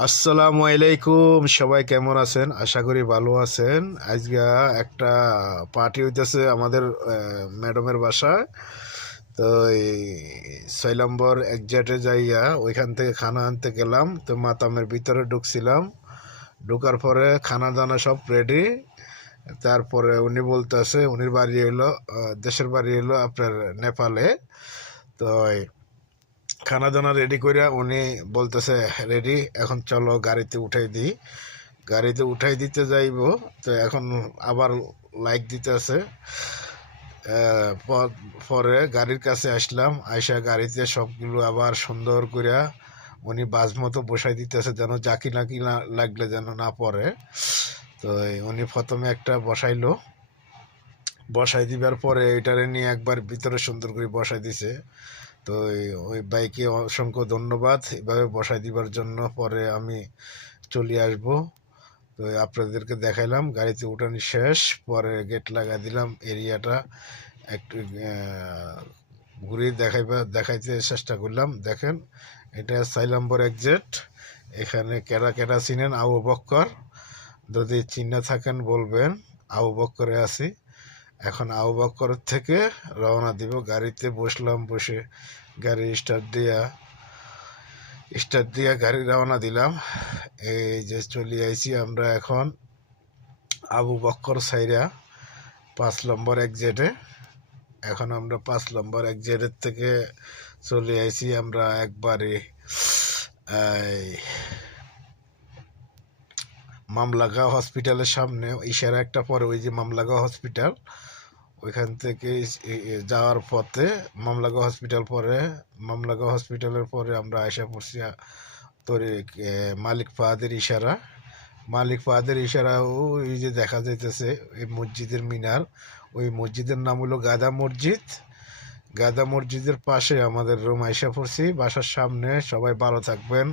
আসসালামু আলাইকুম, সবাই কেমন আছেন? আশা করি ভালো আছেন। আজকে একটা পার্টি হইতেছে আমাদের ম্যাডামের বাসায়। তো এই 6 নম্বর একজ্যাক্টে যাইয়া ওইখান থেকে খানা আনতে গেলাম। তো মাতামের ভিতরে ঢুকছিলাম, ঢোকার পরে খানা দানা সব রেডি। তারপরে উনি বলতেছে উনির বাড়ি এলো, দেশের বাড়ি এলো আপনার নেপালে। তো খানা দানা রেডি করিয়া উনি বলতেছে রেডি, এখন চলো গাড়িতে উঠাই দিই। গাড়িতে উঠাই দিতে যাইব। তো এখন আবার লাইক দিতে আছে। পরে গাড়ির কাছে আসলাম, আইসা গাড়িতে সবগুলো আবার সুন্দর করিয়া উনি বাজ মতো বসাই দিতেছে, যেন জাকি নাকি না লাগলে যেন না পড়ে। তো উনি প্রথমে একটা বসাইলো, বসাই দিবার পরে এটারে নিয়ে একবার ভিতরে সুন্দর করে বসাই দিছে। তো ওই বাইকে অসংখ্য ধন্যবাদ এভাবে বসাই দিবার জন্য। পরে আমি চলে আসব। তো আপনাদেরকে দেখাইলাম গাড়িতে উঠানি শেষ, পরে গেট লাগা দিলাম। এরিয়াটা একটু ঘুরে দেখাইতে চেষ্টা করলাম। দেখেন, এটা 6 নম্বর এক্সিট। এখানে কেডা কেডা চিনেন? আবু বক্কর, যদি চিহ্ন থাকেন বলবেন। আবু বক্করে আছি এখন। আবু বক্কর থেকে রওনা দিব। গাড়িতে বসলাম, বসে গাড়ি স্টার্ট দিয়া গাড়ি রওনা দিলাম। এই যে চলে আইছি আমরা এখন আবু বক্কর সাইরা 5 নম্বর এক্সিটে। এখন আমরা 5 নম্বর এক্সিটের থেকে চলে আইছি আমরা একবারে এই মামলাগাঁও হসপিটালের সামনে। ইশারা একটা পরে ওই যে মামলাগাঁও হসপিটাল, ওইখান থেকে যাওয়ার পথে মামলাগাঁও হসপিটাল। পরে মামলাগাঁও হসপিটালের পরে আমরা আশা পড়ছি তোর মালিক ফাহাদের ইশারা। মালিক ফাহাদের ইশারা ওই যে দেখা যাইতেছে এই মসজিদের মিনার, ওই মসজিদের নাম হলো গাদা মসজিদ। গাদা মসজিদের পাশে আমাদের রুম আইসা পড়ছি, বাসার সামনে। সবাই ভালো থাকবেন।